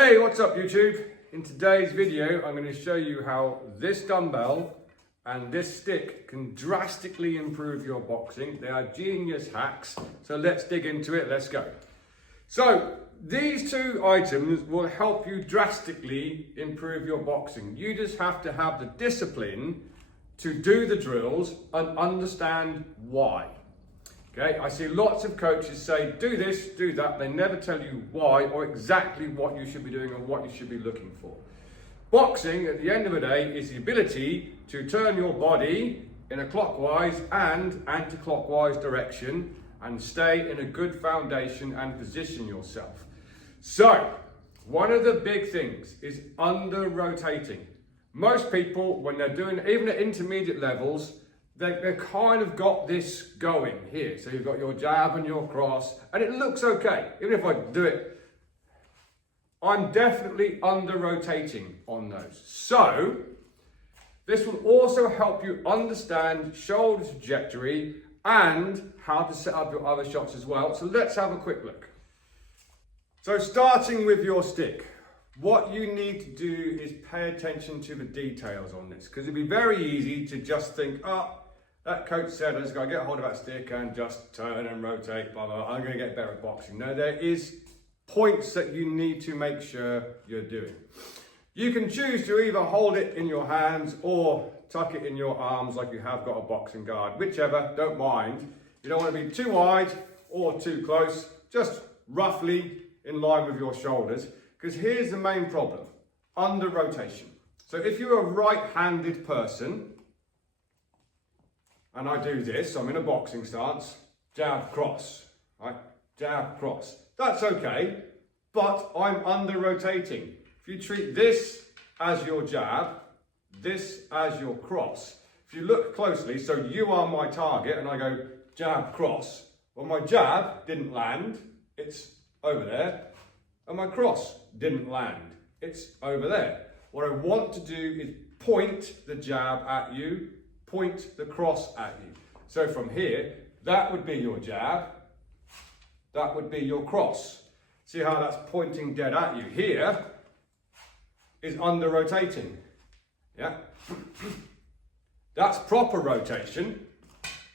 Hey, what's up YouTube? In today's video, I'm going to show you how this dumbbell and this stick can drastically improve your boxing. They are genius hacks. So let's dig into it. Let's go. So these two items will help you drastically improve your boxing. You just have to have the discipline to do the drills and understand why. Okay, I see lots of coaches say, do this, do that. They never tell you why or exactly what you should be doing and what you should be looking for. Boxing, at the end of the day, is the ability to turn your body in a clockwise and anti-clockwise direction and stay in a good foundation and position yourself. So, one of the big things is under-rotating. Most people, when they're doing, even at intermediate levels, they've kind of got this going here. So you've got your jab and your cross, and it looks okay. Even if I do it, I'm definitely under-rotating on those. So, this will also help you understand shoulder trajectory and how to set up your other shots as well. So let's have a quick look. So starting with your stick, what you need to do is pay attention to the details on this, because it'd be very easy to just think, oh, that coach said I just got to get hold of that stick and just turn and rotate, blah, blah, blah. I'm going to get better at boxing. No, there is points that you need to make sure you're doing. You can choose to either hold it in your hands or tuck it in your arms like you have got a boxing guard, whichever, don't mind. You don't want to be too wide or too close, just roughly in line with your shoulders, because here's the main problem, under rotation. So if you're a right-handed person, and I do this, I'm in a boxing stance, jab, cross, right? Jab, cross. That's okay, but I'm under rotating. If you treat this as your jab, this as your cross, if you look closely, so you are my target, and I go jab, cross, well, my jab didn't land, it's over there, and my cross didn't land, it's over there. What I want to do is point the jab at you, point the cross at you. So from here, that would be your jab, that would be your cross. See how that's pointing dead at you? Here is under rotating, yeah? That's proper rotation.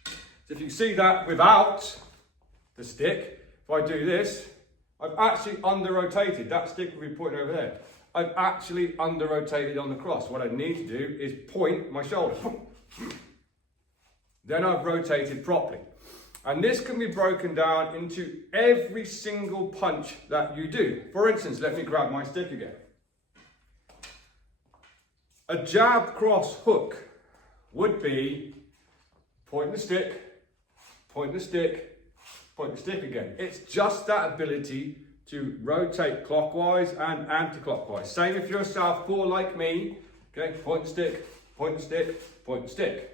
So if you see that without the stick, if I do this, I've actually under rotated. That stick will be pointing over there. I've actually under rotated on the cross. What I need to do is point my shoulder. Then I've rotated properly. And this can be broken down into every single punch that you do. For instance, let me grab my stick again. A jab cross hook would be point the stick, point the stick, point the stick again. It's just that ability to rotate clockwise and anti-clockwise. Same if you're a southpaw like me. Okay, point the stick, point the stick, point the stick.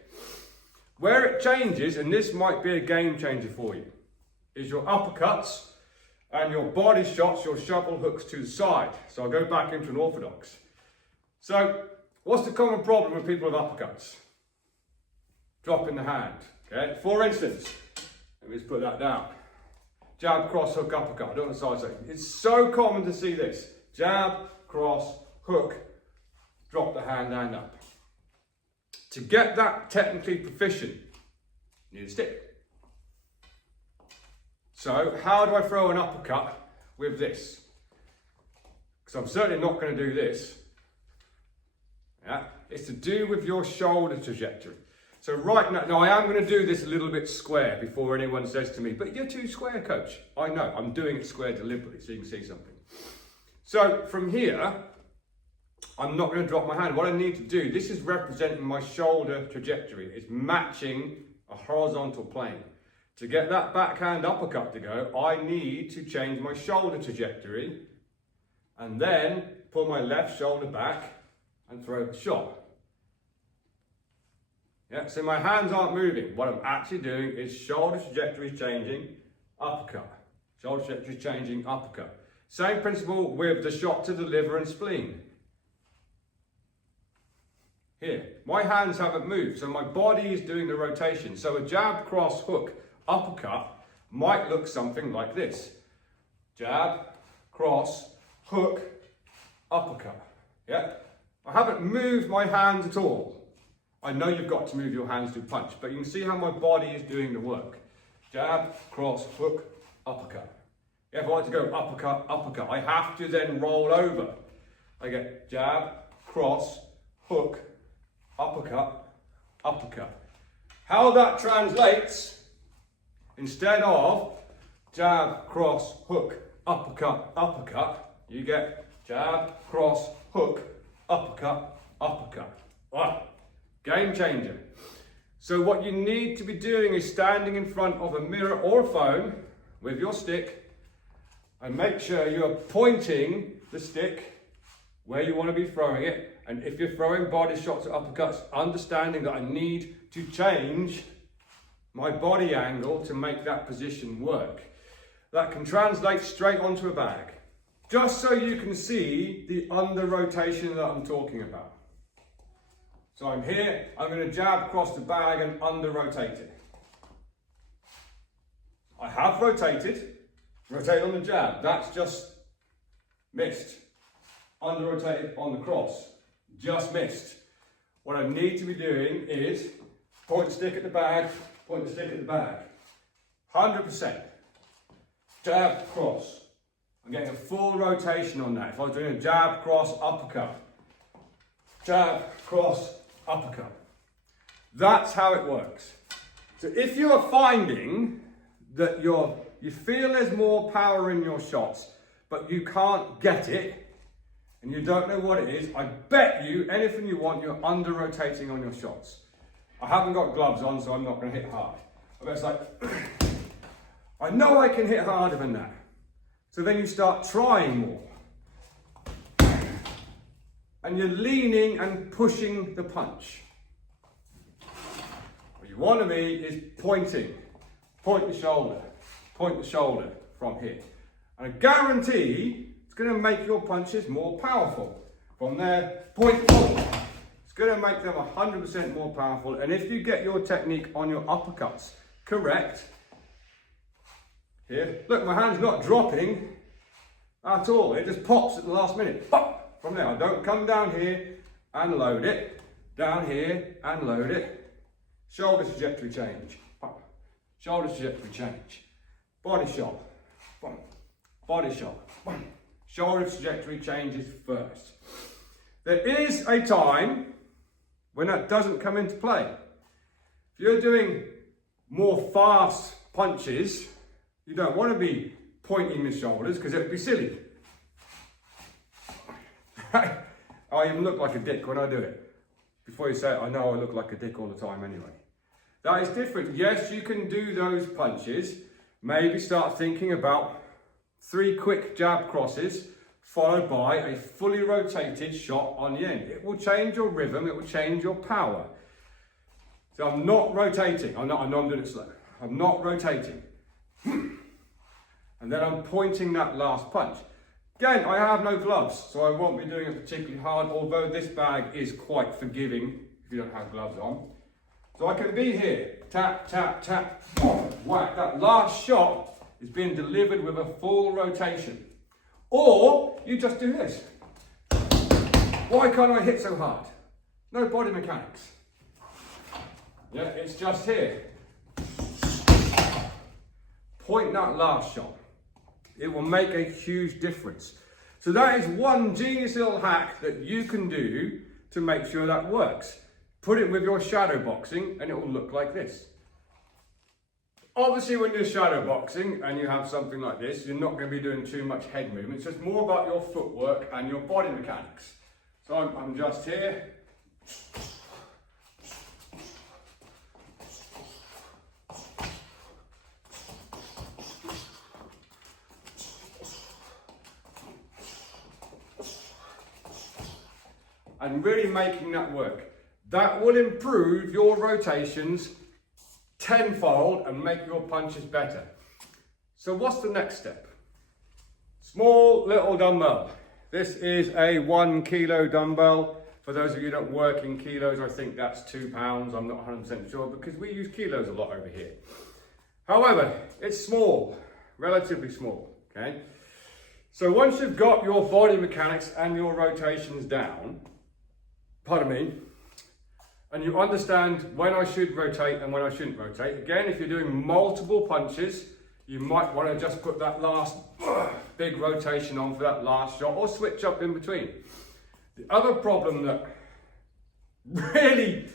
Where it changes, and this might be a game changer for you, is your uppercuts and your body shots, your shovel hooks to the side. So I'll go back into an orthodox. So what's the common problem with people with uppercuts? Dropping the hand. Okay, for instance, let me just put that down. Jab, cross, hook, uppercut. I don't know the side section. It's so common to see this. Jab, cross, hook, drop the hand and up. To get that technically proficient, you need a stick. So how do I throw an uppercut with this? Because I'm certainly not going to do this. Yeah, it's to do with your shoulder trajectory. So right now I am going to do this a little bit square before anyone says to me, but you're too square, coach. I know, I'm doing it square deliberately so you can see something. So from here, I'm not going to drop my hand. What I need to do, this is representing my shoulder trajectory. It's matching a horizontal plane. To get that backhand uppercut to go, I need to change my shoulder trajectory and then pull my left shoulder back and throw the shot. Yeah, so my hands aren't moving. What I'm actually doing is shoulder trajectory changing, uppercut. Shoulder trajectory changing, uppercut. Same principle with the shot to the liver and spleen. Here, my hands haven't moved, so my body is doing the rotation. So a jab, cross, hook, uppercut might look something like this. Jab, cross, hook, uppercut. Yeah? I haven't moved my hands at all. I know you've got to move your hands to punch, but you can see how my body is doing the work. Jab, cross, hook, uppercut. If I want to go uppercut, uppercut, I have to then roll over. I get jab, cross, hook, uppercut, uppercut. How that translates, instead of jab, cross, hook, uppercut, uppercut, you get jab, cross, hook, uppercut, uppercut. Wow. Game changer. So what you need to be doing is standing in front of a mirror or a phone with your stick and make sure you're pointing the stick where you want to be throwing it. And if you're throwing body shots or uppercuts, understanding that I need to change my body angle to make that position work. That can translate straight onto a bag. Just so you can see the under rotation that I'm talking about. So I'm here, I'm going to jab across the bag and under rotate it. I have rotated, rotate on the jab, that's just missed. Under rotated on the cross, just missed. What I need to be doing is point the stick at the bag, point the stick at the bag. 100%. Jab, cross. I'm getting a full rotation on that. If I was doing a jab, cross, uppercut. Jab, cross, uppercut. That's how it works. So if you are finding that you feel there's more power in your shots, but you can't get it, and you don't know what it is, I bet you anything you want, you're under rotating on your shots. I haven't got gloves on, so I'm not going to hit hard. But it's like, I know I can hit harder than that. So then you start trying more. And you're leaning and pushing the punch. What you want to be is pointing. Point the shoulder from here. And I guarantee it's going to make your punches more powerful. From there, point forward. It's going to make them 100% more powerful. And if you get your technique on your uppercuts correct, here, look, my hand's not dropping at all. It just pops at the last minute. Pop! From there, I don't come down here and load it. Down here and load it. Shoulder trajectory change. Pop. Shoulder trajectory change. Body shot. Boom. Body shot. Boom. Shoulder trajectory changes first. There is a time when that doesn't come into play. If you're doing more fast punches, you don't want to be pointing the shoulders because it would be silly. I even look like a dick when I do it. Before you say it, I know I look like a dick all the time anyway. That is different. Yes, you can do those punches. Maybe start thinking about 3 quick jab crosses followed by a fully rotated shot on the end. It will change your rhythm, it will change your power. So I'm not rotating. I know I'm doing it slow. I'm not rotating. And then I'm pointing that last punch. Again, I have no gloves, so I won't be doing it particularly hard, although this bag is quite forgiving if you don't have gloves on. So I can be here, tap, tap, tap, whack. That last shot is being delivered with a full rotation. Or you just do this. Why can't I hit so hard? No body mechanics. Yeah, it's just here. Point that last shot. It will make a huge difference. So that is one genius little hack that you can do to make sure that works. Put it with your shadow boxing and it will look like this. Obviously when you're shadow boxing and you have something like this, you're not going to be doing too much head movement. So it's more about your footwork and your body mechanics. So I'm just here. And really making that work. That will improve your rotations tenfold and make your punches better. So what's the next step? Small little dumbbell. This is a 1 kilo dumbbell. For those of you who don't work in kilos, I think that's 2 pounds. I'm not 100% sure because we use kilos a lot over here. However, it's small, relatively small, okay? So once you've got your body mechanics and your rotations down, pardon me, and you understand when I should rotate and when I shouldn't rotate. Again, if you're doing multiple punches, you might want to just put that last big rotation on for that last shot, or switch up in between. The other problem that really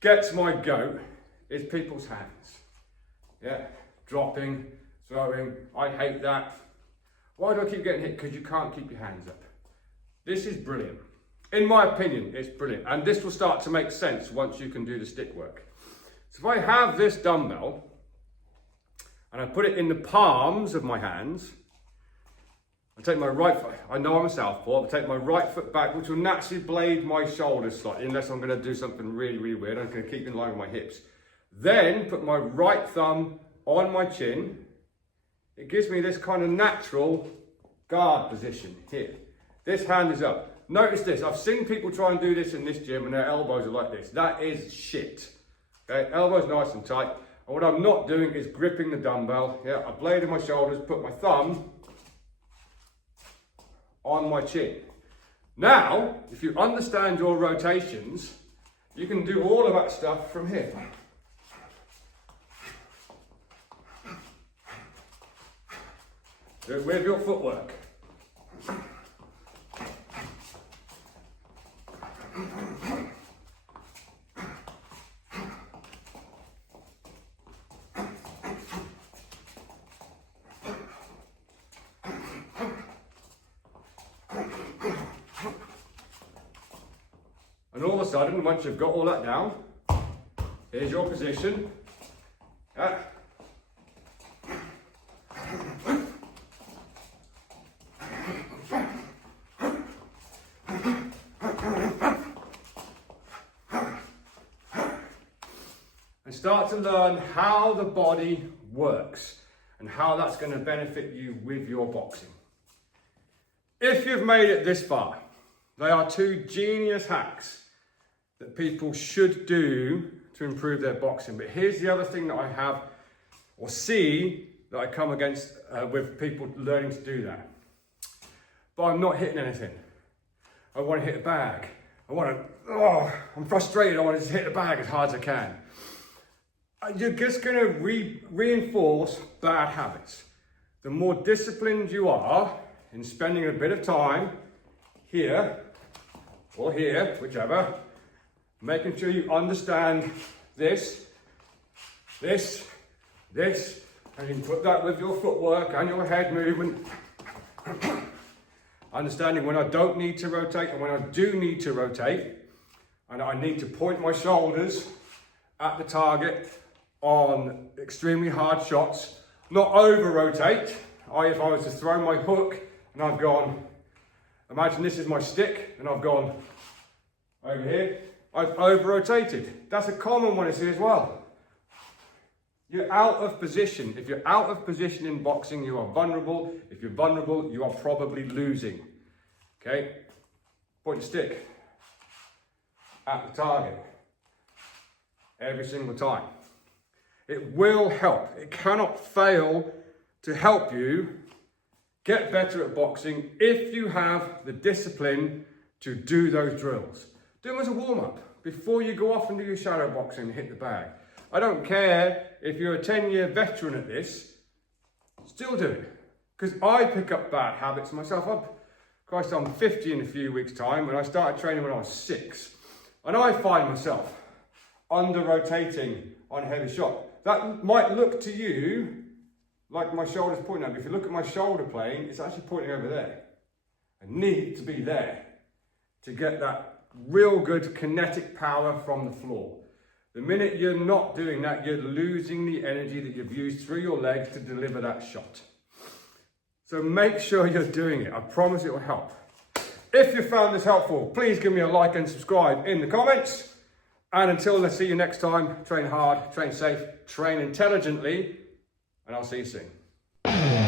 gets my goat is people's hands. Yeah, dropping, throwing, I hate that. Why do I keep getting hit? Because you can't keep your hands up. This is brilliant. In my opinion, it's brilliant. And this will start to make sense once you can do the stick work. So if I have this dumbbell and I put it in the palms of my hands, I take my right foot, I know I'm a southpaw, I take my right foot back, which will naturally blade my shoulders slightly, unless I'm going to do something really, really weird. I'm going to keep in line with my hips. Then put my right thumb on my chin. It gives me this kind of natural guard position here. This hand is up. Notice this, I've seen people try and do this in this gym and their elbows are like this. That is shit. Okay, elbows nice and tight. And what I'm not doing is gripping the dumbbell. Yeah, I bladed my shoulders, put my thumb on my chin. Now, if you understand your rotations, you can do all of that stuff from here. Do it with your footwork. And all of a sudden, once you've got all that down, here's your position. And start to learn how the body works and how that's going to benefit you with your boxing. If you've made it this far, they are two genius hacks that people should do to improve their boxing. But here's the other thing that I have or see that I come against with people learning to do that. But I'm not hitting anything. I want to hit a bag. I'm frustrated. I want to just hit the bag as hard as I can. You're just going to reinforce bad habits. The more disciplined you are in spending a bit of time here or here, whichever, making sure you understand this, and you can put that with your footwork and your head movement. Understanding when I don't need to rotate and when I do need to rotate, and I need to point my shoulders at the target on extremely hard shots, not over rotate. If I was to throw my hook and I've gone, imagine this is my stick and I've gone over here, I've over rotated. That's a common one to see as well. You're out of position. If you're out of position in boxing, you are vulnerable. If you're vulnerable, you are probably losing. Okay? Point your stick at the target every single time. It will help. It cannot fail to help you get better at boxing if you have the discipline to do those drills. Do them as a warm-up before you go off and do your shadow boxing and hit the bag. I don't care if you're a 10-year veteran at this, still do it. Because I pick up bad habits myself. I'm 50 in a few weeks' time, and I started training when I was 6. And I find myself under-rotating on a heavy shot. That might look to you like my shoulder's pointing at me. If you look at my shoulder plane, it's actually pointing over there. I need to be there to get that real good kinetic power from the floor. The minute you're not doing that, you're losing the energy that you've used through your legs to deliver that shot. So make sure you're doing it. I promise it will help. If you found this helpful, please give me a like and subscribe in the comments. And until I see you next time, train hard, train safe, train intelligently, and I'll see you soon.